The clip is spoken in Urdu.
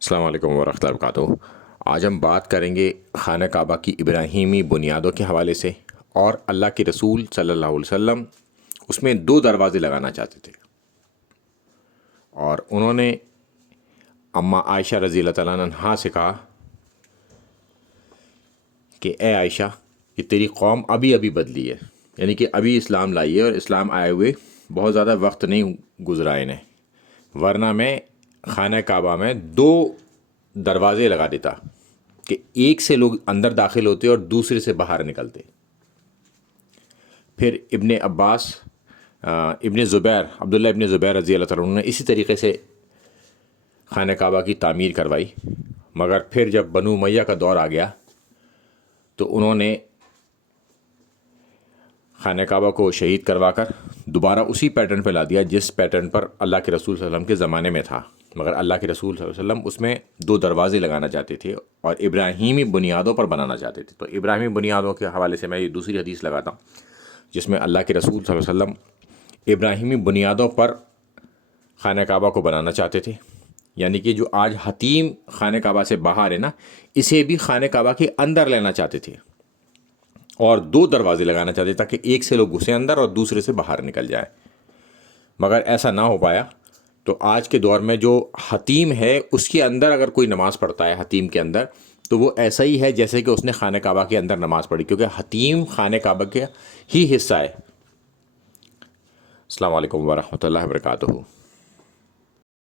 السلام علیکم ورحمۃ اللہ وبرکاتہ۔ آج ہم بات کریں گے خانہ کعبہ کی ابراہیمی بنیادوں کے حوالے سے، اور اللہ کے رسول صلی اللہ علیہ وسلم اس میں 2 دروازے لگانا چاہتے تھے، اور انہوں نے اماں عائشہ رضی اللہ تعالیٰ عنہا سے کہا کہ اے عائشہ، کہ تیری قوم ابھی ابھی بدلی ہے، یعنی کہ ابھی اسلام لائی ہے، اور اسلام آئے ہوئے بہت زیادہ وقت نہیں گزرا انہیں، ورنہ میں خانہ کعبہ میں 2 دروازے لگا دیتا کہ ایک سے لوگ اندر داخل ہوتے اور دوسرے سے باہر نکلتے۔ پھر ابن عباس، ابن زبیر، عبداللہ ابن زبیر رضی اللہ تعالیٰ عنہ نے اسی طریقے سے خانہ کعبہ کی تعمیر کروائی، مگر پھر جب بنو امیہ کا دور آ گیا تو انہوں نے خانہ کعبہ کو شہید کروا کر دوبارہ اسی پیٹرن پہ لا دیا جس پیٹرن پر اللہ کے رسول صلی اللہ علیہ وسلم کے زمانے میں تھا، مگر اللہ کے رسول صلی اللہ علیہ وسلم اس میں 2 دروازے لگانا چاہتے تھے اور ابراہیمی بنیادوں پر بنانا چاہتے تھے۔ تو ابراہیمی بنیادوں کے حوالے سے میں یہ دوسری حدیث لگاتا ہوں جس میں اللہ کے رسول صلی اللہ علیہ وسلم ابراہیمی بنیادوں پر خانہ کعبہ کو بنانا چاہتے تھے، یعنی کہ جو آج حتیم خانہ کعبہ سے باہر ہے نا، اسے بھی خانہ کعبہ کے اندر لینا چاہتے تھے، اور 2 دروازے لگانا چاہتے تاکہ ایک سے لوگ گھسیں اندر اور دوسرے سے باہر نکل جائے، مگر ایسا نہ ہو پایا۔ تو آج کے دور میں جو حتیم ہے اس کے اندر اگر کوئی نماز پڑھتا ہے حتیم کے اندر، تو وہ ایسا ہی ہے جیسے کہ اس نے خانہ کعبہ کے اندر نماز پڑھی، کیونکہ حتیم خانہ کعبہ کے ہی حصہ ہے۔ السلام علیکم ورحمۃ اللہ وبرکاتہ۔